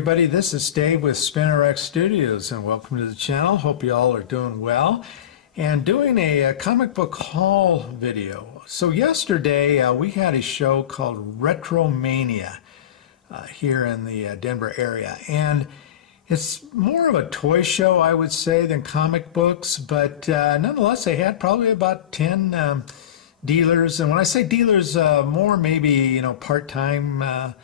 everybody, this is Dave with SpinnerX Studios and welcome to the channel. Hope you all are doing well and doing a comic book haul video. So yesterday we had a show called Retromania here in the Denver area, and it's more of a toy show, I would say, than comic books, but nonetheless they had probably about 10 dealers, and when I say dealers, more maybe part-time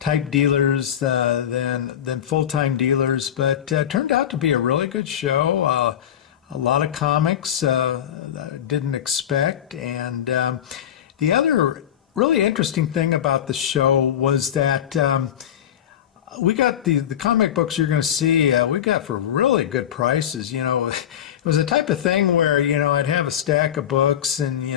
type dealers than full-time dealers, but turned out to be a really good show. A lot of comics that I didn't expect, and the other really interesting thing about the show was that we got the comic books you're going to see, we got for really good prices. It was a type of thing where, I'd have a stack of books and,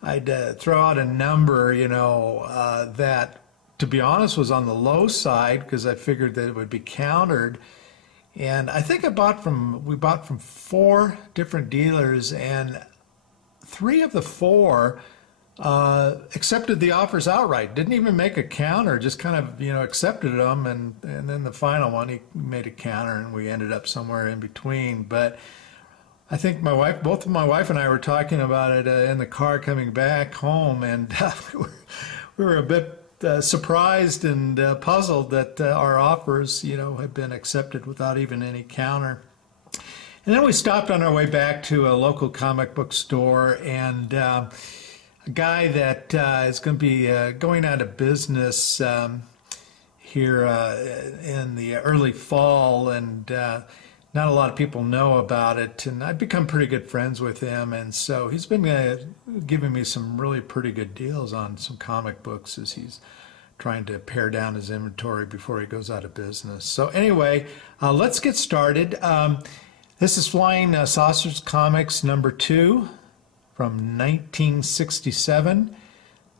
I'd throw out a number, that, to be honest, was on the low side because I figured that it would be countered. And I think we bought from 4 different dealers, and 3 of the 4 accepted the offers outright. Didn't even make a counter, just kind of accepted them, and then the final one he made a counter, and we ended up somewhere in between. But I think both my wife and I were talking about it in the car coming back home, and we were a bit surprised and puzzled that our offers, had been accepted without even any counter. And then we stopped on our way back to a local comic book store, and a guy that is going to be going out of business here in the early fall, and not a lot of people know about it, and I've become pretty good friends with him, and so he's been giving me some really pretty good deals on some comic books as he's trying to pare down his inventory before he goes out of business. So anyway, let's get started. This is Flying Saucers Comics #2 from 1967,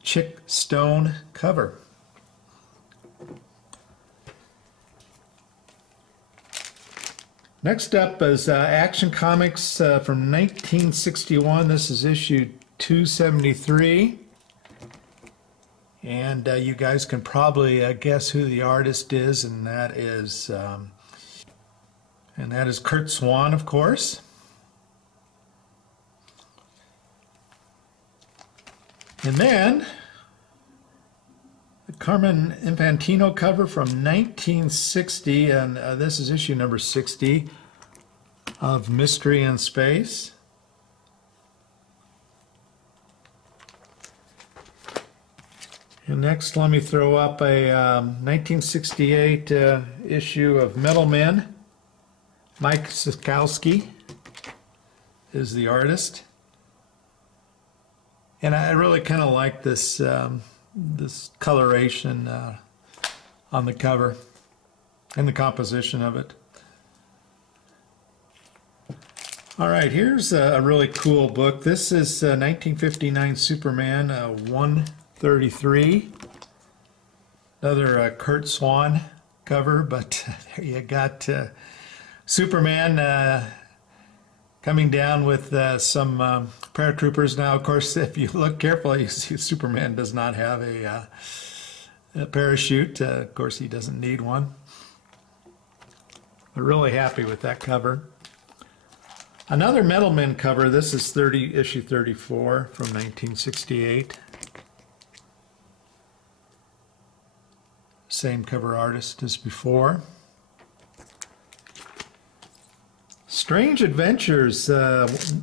Chick Stone cover. Next up is Action Comics from 1961. This is issue 273. And you guys can probably guess who the artist is, and that is Curt Swan, of course. And then the Carmen Infantino cover from 1960, and this is issue number 60 of Mystery in Space. And next, let me throw up a 1968 issue of Metal Men. Mike Sikowski is the artist. And I really kind of like this this coloration on the cover and the composition of it. All right, here's a really cool book. This is 1959 Superman 133. Another Curt Swan cover, but there you got Superman coming down with some paratroopers. Now, of course, if you look carefully, you see Superman does not have a parachute. Of course, he doesn't need one. I'm really happy with that cover. Another Metal Men cover. This is issue 34 from 1968. Same cover artist as before. Strange Adventures,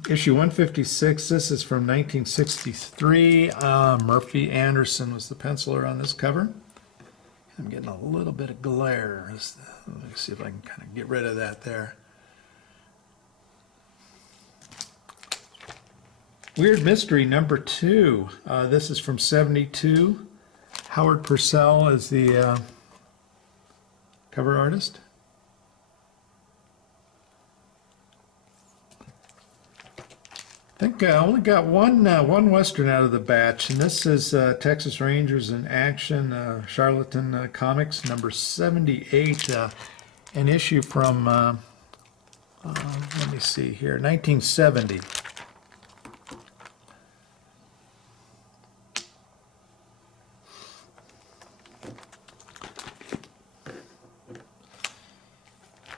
issue 156. This is from 1963. Murphy Anderson was the penciler on this cover. I'm getting a little bit of glare. Let me see if I can kind of get rid of that there. Weird Mystery #2. This is from 72. Howard Purcell is the cover artist. I think I only got one Western out of the batch, and this is Texas Rangers in Action, Charlatan Comics #78, an issue from, let me see here, 1970.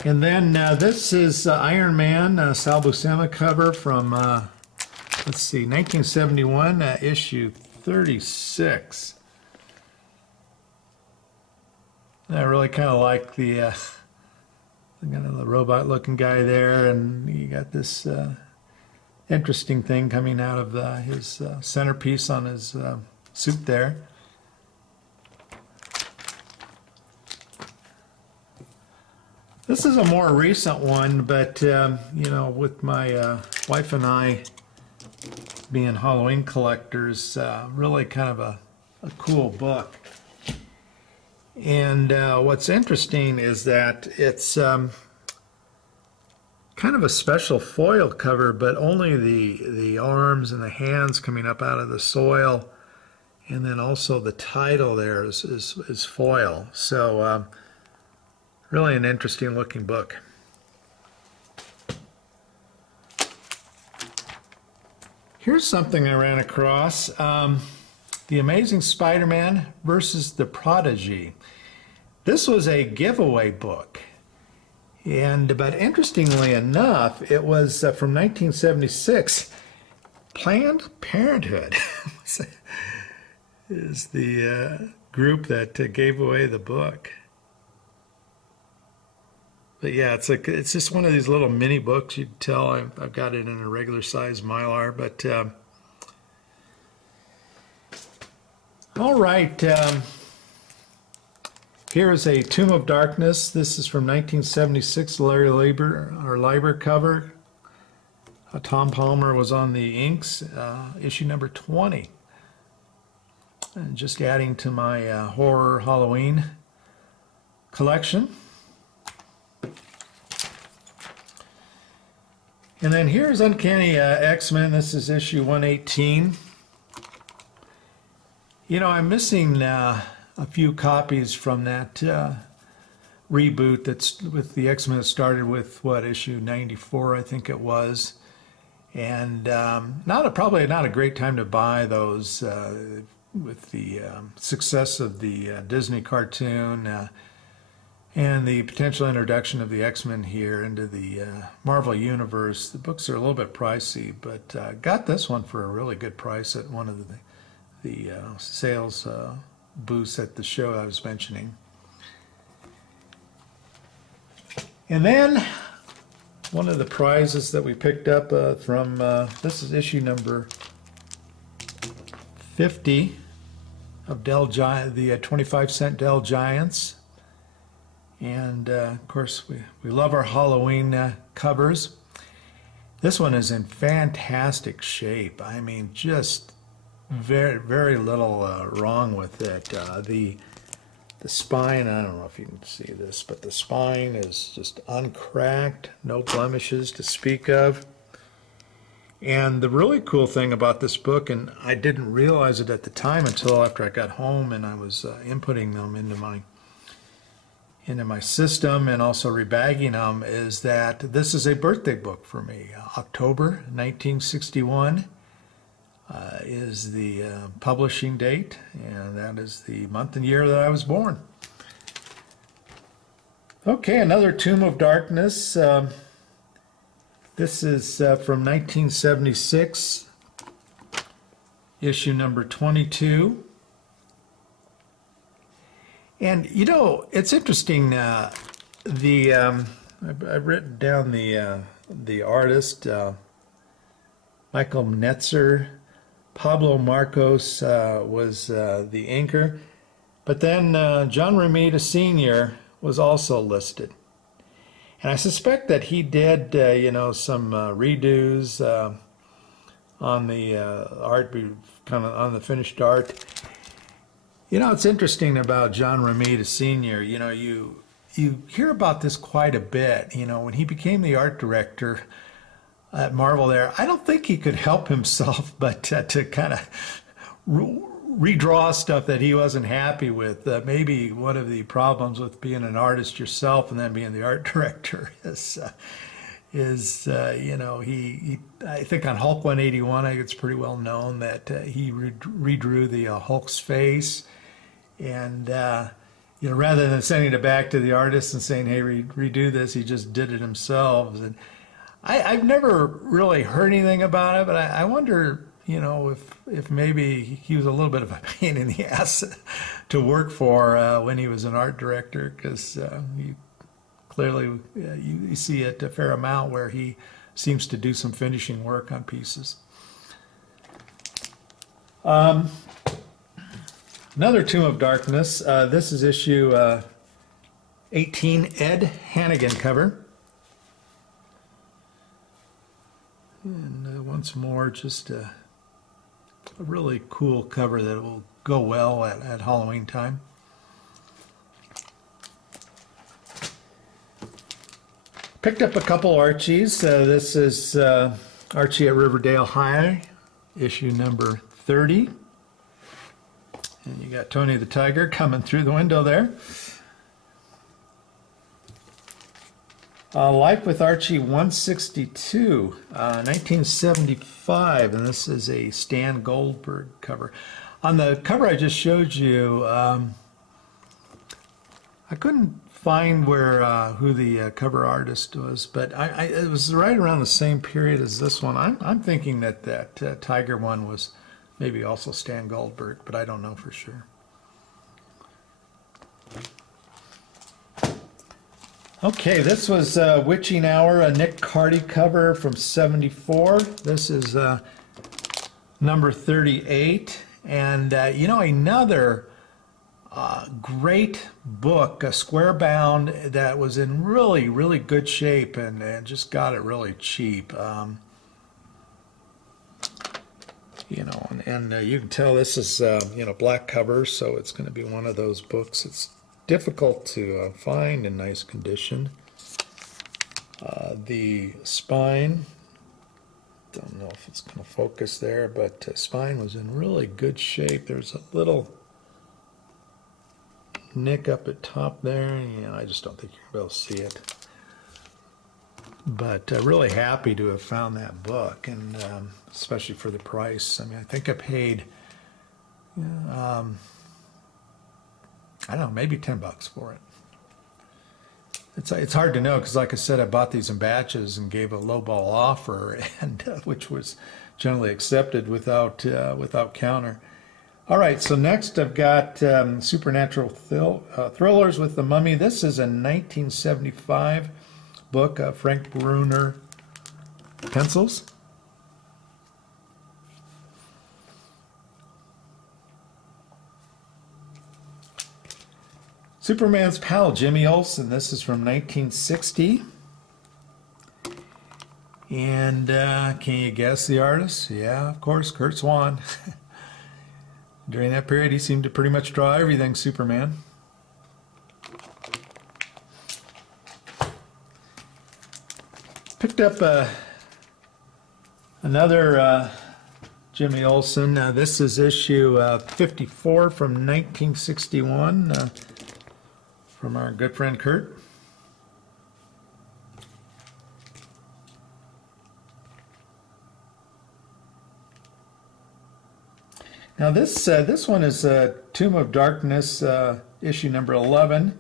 And then this is Iron Man, Sal Buscema cover from, let's see, 1971, issue 36. I really kind of like the kind of the robot-looking guy there, and you got this interesting thing coming out of his centerpiece on his suit there. This is a more recent one, but you know, with my wife and I being Halloween collectors, really kind of a cool book. And what's interesting is that it's kind of a special foil cover, but only the arms and the hands coming up out of the soil, and then also the title there is foil. So really an interesting looking book. Here's something I ran across. The Amazing Spider-Man versus the Prodigy. This was a giveaway book. But interestingly enough, it was from 1976. Planned Parenthood is the group that gave away the book. But yeah, it's just one of these little mini books. You can tell I've got it in a regular size Mylar. But all right, here's a Tomb of Darkness. This is from 1976, Larry Lieber cover. Tom Palmer was on the inks, issue number 20. And just adding to my horror Halloween collection. And then here's Uncanny X-Men. This is issue 118. You know, I'm missing a few copies from that reboot that's with the X-Men that started with, what, issue 94, I think it was. And probably not a great time to buy those with the success of the Disney cartoon and the potential introduction of the X-Men here into the Marvel Universe. The books are a little bit pricey, but got this one for a really good price at one of the sales booths at the show I was mentioning. And then one of the prizes that we picked up from, this is issue number 50 of the 25-cent Dell Giants. And of course, we love our Halloween covers. This one is in fantastic shape. I mean, just very, very little wrong with it. The spine, I don't know if you can see this, but the spine is just uncracked, no blemishes to speak of. And the really cool thing about this book, and I didn't realize it at the time until after I got home and I was inputting them into my system and also rebagging them, is that this is a birthday book for me. October 1961 is the publishing date, and that is the month and year that I was born. Okay, another Tomb of Darkness. This is from 1976, issue number 22. And you know, it's interesting. I've written down the artist, Michael Netzer. Pablo Marcos was the inker, but then John Romita Sr. was also listed. And I suspect that he did, you know, some redos on the art, kind of on the finished art. You know, it's interesting about John Romita Sr. You know, you hear about this quite a bit. You know, when he became the art director at Marvel there, I don't think he could help himself but to kind of redraw stuff that he wasn't happy with. Maybe one of the problems with being an artist yourself and then being the art director is you know, I think on Hulk 181, I think it's pretty well known that he redrew the Hulk's face, and rather than sending it back to the artist and saying, hey, redo this, he just did it himself. And I've never really heard anything about it, but I wonder, if maybe he was a little bit of a pain in the ass to work for when he was an art director, because clearly you see it a fair amount where he seems to do some finishing work on pieces. Another Tomb of Darkness. This is issue 18, Ed Hannigan cover. And once more, just a really cool cover that will go well at Halloween time. Picked up a couple Archies. This is Archie at Riverdale High, issue number 30. And you got Tony the Tiger coming through the window there. Life with Archie 162, 1975, and this is a Stan Goldberg cover. On the cover I just showed you, I couldn't find where who the cover artist was, but it was right around the same period as this one. I'm thinking that Tiger one was maybe also Stan Goldberg, but I don't know for sure. Okay, this was Witching Hour, a Nick Carty cover from '74. This is number 38. And, another great book, a square bound that was in really, really good shape and just got it really cheap. You can tell this is, black cover, so it's going to be one of those books. It's difficult to find in nice condition. The spine, don't know if it's going to focus there, but spine was in really good shape. There's a little nick up at top there. I just don't think you're going to be able to see it. But really happy to have found that book, and especially for the price. I mean, I think I paid, I don't know, maybe $10 for it. It's hard to know because, like I said, I bought these in batches and gave a lowball offer, and which was generally accepted without counter. All right, so next I've got Supernatural Thrillers with the Mummy. This is a 1975 book, Frank Bruner pencils. Superman's pal, Jimmy Olsen. This is from 1960. And can you guess the artist? Yeah, of course, Kurt Swan. During that period, he seemed to pretty much draw everything Superman. Picked up another Jimmy Olsen. This is issue 54 from 1961. From our good friend Kurt. Now this one is Tomb of Darkness, issue number 11.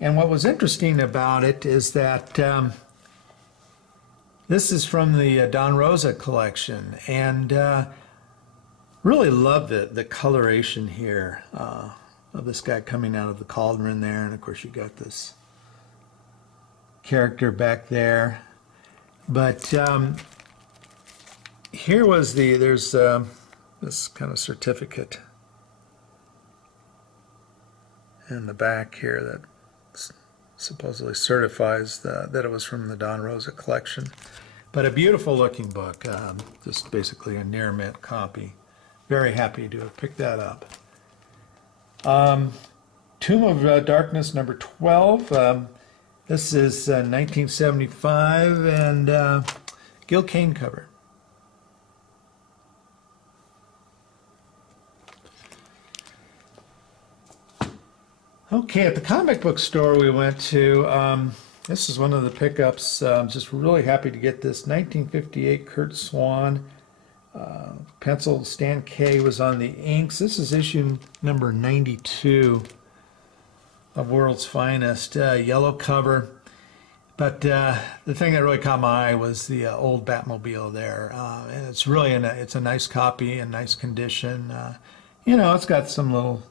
And what was interesting about it is that this is from the Don Rosa collection, and really love the coloration here. Of this guy coming out of the cauldron there, and of course you got this character back there. But here was there's this kind of certificate in the back here that supposedly certifies that it was from the Don Rosa collection. But a beautiful looking book, just basically a near mint copy. Very happy to have picked that up. Tomb of Darkness number 12. This is 1975, and Gil Kane cover. Okay, at the comic book store we went to, this is one of the pickups. I'm just really happy to get this 1958 Kurt Swan. Pencil. Stan K was on the inks. This is issue number 92. of World's Finest. Yellow cover. But the thing that really caught my eye was the old Batmobile there. And it's really it's a nice copy in nice condition. You know, it's got some little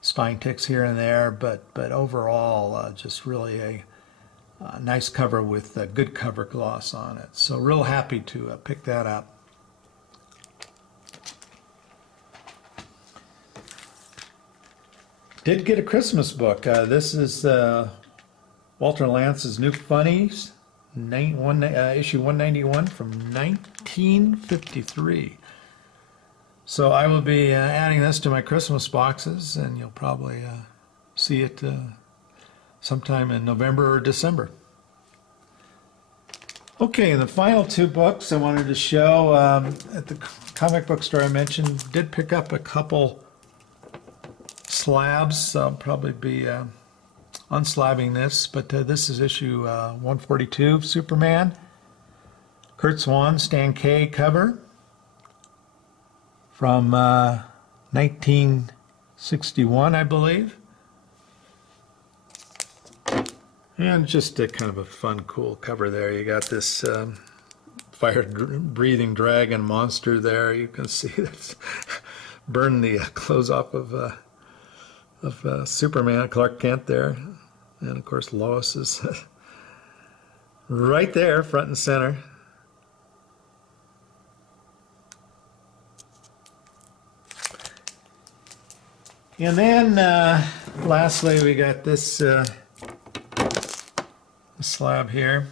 spine ticks here and there, but overall, just really a nice cover with a good cover gloss on it. So real happy to pick that up. Did get a Christmas book. This is Walter Lance's New Funnies, issue 191 from 1953. So I will be adding this to my Christmas boxes, and you'll probably see it sometime in November or December. Okay, and the final two books I wanted to show at the comic book store I mentioned, did pick up a couple slabs, so I'll probably be unslabbing this, but this is issue 142 of Superman. Kurt Swan, Stan K cover from 1961, I believe. And just a kind of a fun, cool cover there. You got this fire-breathing dragon monster there. You can see that's burned the clothes off of Superman, Clark Kent there. And of course Lois is right there, front and center. And then lastly we got this slab here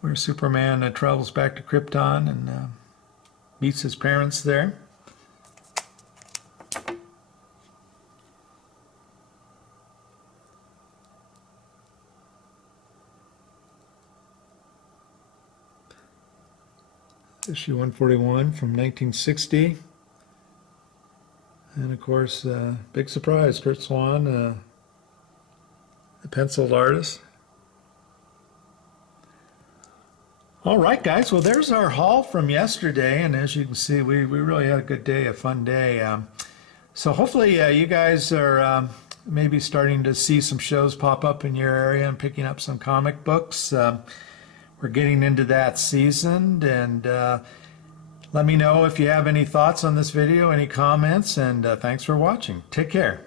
where Superman travels back to Krypton and meets his parents there. Issue 141 from 1960. And of course, big surprise, Kurt Swan, the penciled artist. All right, guys, well, there's our haul from yesterday, and as you can see, we really had a good day, a fun day. So hopefully you guys are maybe starting to see some shows pop up in your area and picking up some comic books. We're getting into that season, and let me know if you have any thoughts on this video, any comments, and thanks for watching. Take care.